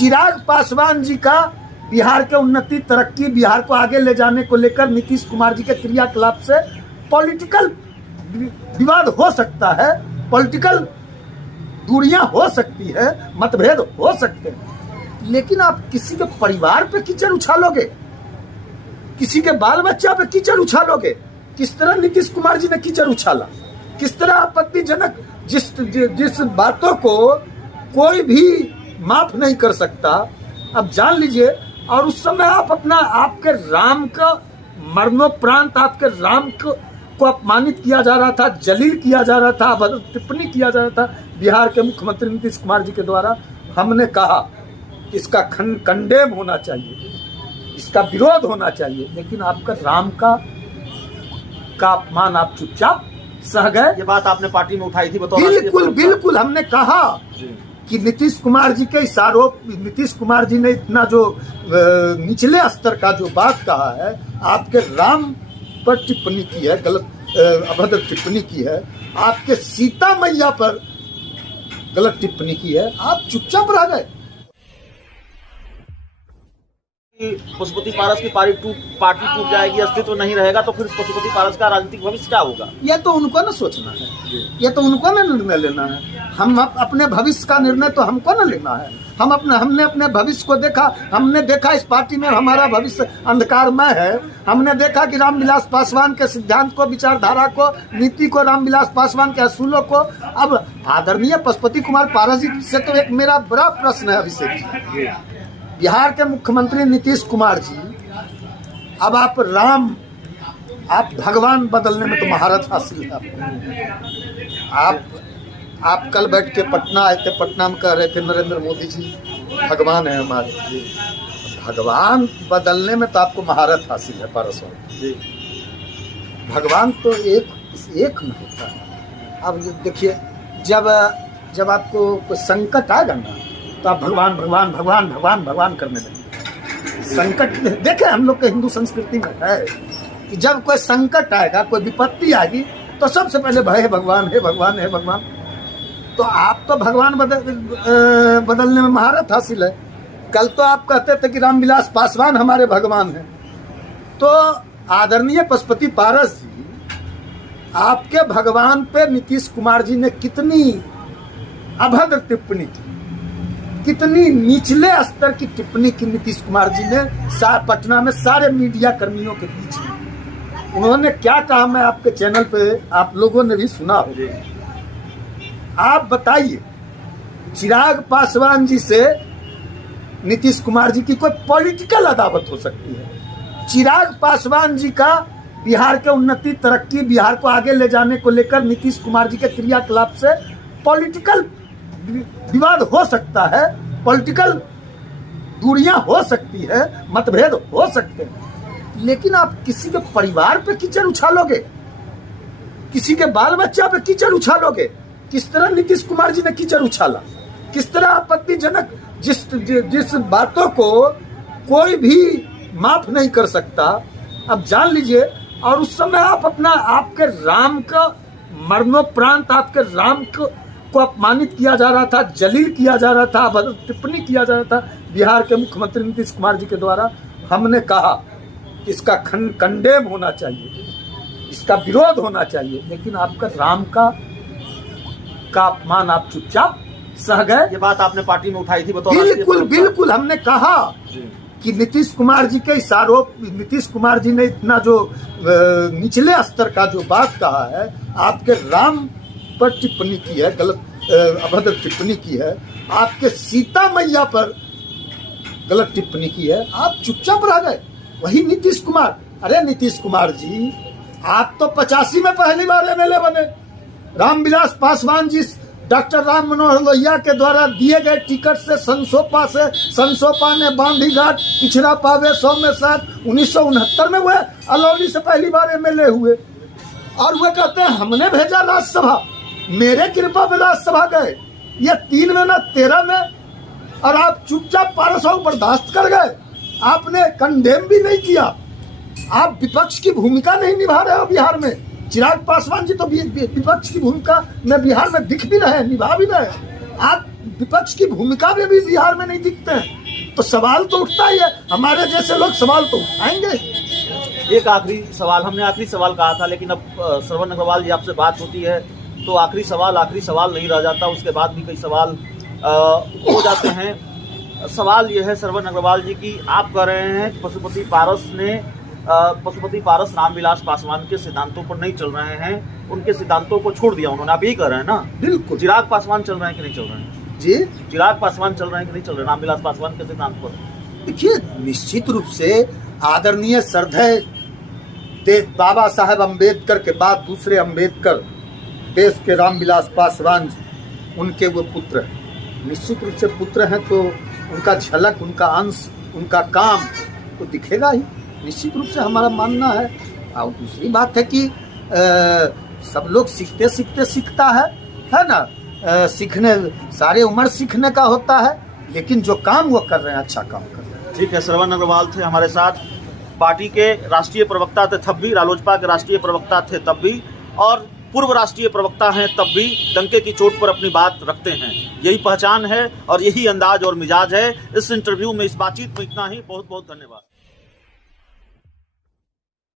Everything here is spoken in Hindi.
चिराग पासवान जी का बिहार के उन्नति, तरक्की, बिहार को आगे ले जाने को लेकर नीतीश कुमार जी के क्रियाकलाप से पॉलिटिकल विवाद हो सकता है, पॉलिटिकल दूरियां हो सकती है, मतभेद हो सकते हैं, लेकिन आप किसी के परिवार पे कीचड़ उछालोगे, किसी के बाल बच्चा पे कीचड़ उछालोगे। किस तरह नीतीश कुमार जी ने कीचड़ उछाला, किस तरह आपत्तिजनक जिस बातों को कोई भी माफ नहीं कर सकता, अब जान लीजिए। और उस समय आप आपके राम का मरणोपरांत, आपके राम को अपमानित किया जा रहा था, जलील किया जा रहा था, टिप्पणी किया जा रहा था बिहार के मुख्यमंत्री नीतीश कुमार जी के द्वारा। हमने कहा इसका कंडेम होना चाहिए, इसका विरोध होना चाहिए, लेकिन आपका राम का अपमान आप चुपचाप सह गए। ये बात आपने पार्टी में उठाई थी? बिल्कुल हमने कहा कि नीतीश कुमार जी के इस आरोप, नीतीश कुमार जी ने इतना जो निचले स्तर का जो बात कहा है, आपके राम पर टिप्पणी की है, गलत अभद्र टिप्पणी की है, आपके सीता मैया पर गलत टिप्पणी की है, आप चुपचाप रह गए। पशुपति पारस की पार्टी टूट जाएगी, अस्तित्व नहीं रहेगा, तो फिर पशुपति पारस का राजनीतिक भविष्य क्या होगा? यह तो उनको ना सोचना है, यह तो उनको ना निर्णय लेना है। हम अपने भविष्य का निर्णय तो हमको ना लेना है। हमने अपने भविष्य को देखा, हमने देखा इस पार्टी में हमारा भविष्य अंधकारमय है। हमने देखा कि रामविलास पासवान के सिद्धांत को, विचारधारा को, नीति को, रामविलास पासवान के असूलों को। अब आदरणीय पशुपति कुमार पारस जी से तो एक मेरा बड़ा प्रश्न है अभिषेक जी, बिहार के मुख्यमंत्री नीतीश कुमार जी, अब आप भगवान बदलने में तो महारत हासिल है आपको। आप कल बैठ के पटना आए थे, पटना में कह रहे थे नरेंद्र मोदी जी भगवान है हमारे। भगवान बदलने में तो आपको महारत हासिल है पारस जी। भगवान तो एक में होता है। अब देखिए, जब आपको कोई संकट आएगा ना, तो आप भगवान भगवान भगवान भगवान भगवान करने लगे। संकट देखे हम लोग के हिंदू संस्कृति में है कि जब कोई संकट आएगा, कोई विपत्ति आएगी, तो सबसे पहले भय है भगवान, है भगवान, है भगवान। तो आप तो भगवान बदलने में महारत हासिल है। कल तो आप कहते थे कि रामविलास पासवान हमारे भगवान हैं। तो आदरणीय पशुपति पारस जी, आपके भगवान पे नीतीश कुमार जी ने कितनी अभद्र टिप्पणी की, कितनी निचले स्तर की टिप्पणी की नीतीश कुमार जी ने पटना में सारे मीडिया कर्मियों के बीच में। उन्होंने क्या कहा, मैं आपके चैनल पे आप लोगों ने भी सुना होगा। आप बताइए, चिराग पासवान जी से नीतीश कुमार जी की कोई पॉलिटिकल अदावत हो सकती है? चिराग पासवान जी का बिहार के उन्नति, तरक्की, बिहार को आगे ले जाने को लेकर नीतीश कुमार जी के क्रियाकलाप से पॉलिटिकल विवाद हो सकता है, पॉलिटिकल दूरियां हो सकती है, मतभेद हो सकते हैं, लेकिन आप किसी के परिवार पे कीचड़ उछालोगे, किसी के बाल बच्चा पे कीचड़ उछालोगे। किस तरह नीतीश कुमार जी ने कीचड़ उछाला, किस तरह आपत्तिजनक जिस बातों को कोई भी माफ नहीं कर सकता, अब जान लीजिए। और उस समय आप आपके राम का मरणोपरांत, आपके राम को अपमानित किया जा रहा था, जलील किया जा रहा था, टिप्पणी किया जा रहा था बिहार के मुख्यमंत्री नीतीश कुमार जी के द्वारा। हमने कहा इसका कंडेम होना चाहिए, इसका विरोध होना चाहिए, लेकिन आपका राम का अपमान आप चुपचाप सह गए। ये बात आपने पार्टी में उठाई थी? बिल्कुल हमने कहा कि नीतीश कुमार जी के इस आरोप, नीतीश कुमार जी ने इतना जो निचले स्तर का जो बात कहा है, आपके राम पर टिप्पणी की है, गलत अभद्र टिप्पणी की है, आपके सीता मैया पर गलत टिप्पणी की है, आप चुपचाप रह गए। वही नीतीश कुमार, अरे नीतीश कुमार जी, आप तो 85 में पहली बार एमएलए बने। रामविलास पासवान जी डॉक्टर राम मनोहर लोहिया के द्वारा दिए गए टिकट से संसोपा ने बांधी घाट, पिछड़ा पावे 100 में 7, 1969 में हुए, अलौली से पहली बार एमएलए हुए। और वे कहते हैं हमने भेजा राज्यसभा, मेरे कृपा में राज्यसभा गए, ये 3 में ना 13 में, और आप चुपचाप पारस बर्दाश्त कर गए। आपने कंडेम भी नहीं किया, आप विपक्ष की भूमिका नहीं निभा रहे हो बिहार में। चिराग पासवान जी तो विपक्ष की भूमिका में बिहार में दिख भी रहे, निभा भी रहे। आप विपक्ष की भूमिका में भी बिहार में नहीं दिखते हैं। तो सवाल तो उठता ही है, हमारे जैसे लोग सवाल तो उठाएंगे। एक आखिरी सवाल, हमने आखिरी सवाल कहा था, लेकिन अब श्रवण अग्रवाल जी आपसे बात होती है तो आखिरी सवाल नहीं रह जाता, उसके बाद भी कई सवाल हो जाते हैं। सवाल यह है श्रवण अग्रवाल जी की, आप कह रहे हैं पशुपति पारस रामविलास पासवान के सिद्धांतों पर नहीं चल रहे हैं, उनके सिद्धांतों को छोड़ दिया उन्होंने, आप यही कह रहे हैं ना? बिल्कुल। चिराग पासवान चल रहे हैं कि नहीं चल रहे हैं? जी, चिराग पासवान चल रहे हैं कि नहीं चल रहे रामविलास पासवान के सिद्धांत पर? देखिए, निश्चित रूप से आदरणीय श्रद्धेय बाबा साहेब अम्बेडकर के बाद दूसरे अम्बेडकर देश के रामविलास पासवान जी, उनके वो पुत्र हैं। निश्चित रूप से पुत्र हैं तो उनका झलक, उनका अंश, उनका काम तो दिखेगा ही, निश्चित रूप से हमारा मानना है। और दूसरी बात है कि सब लोग सीखते सीखते सीखता है ना। सीखने, सारे उम्र सीखने का होता है, लेकिन जो काम वो कर रहे हैं अच्छा काम कर रहे हैं। ठीक है, श्रवण अग्रवाल थे हमारे साथ, पार्टी के राष्ट्रीय प्रवक्ता थे तब भी, रालोसपा के राष्ट्रीय प्रवक्ता थे तब भी, और पूर्व राष्ट्रीय प्रवक्ता हैं तब भी डंके की चोट पर अपनी बात रखते हैं। यही पहचान है और यही अंदाज और मिजाज है। इस इंटरव्यू में, इस बातचीत में इतना ही। बहुत बहुत धन्यवाद।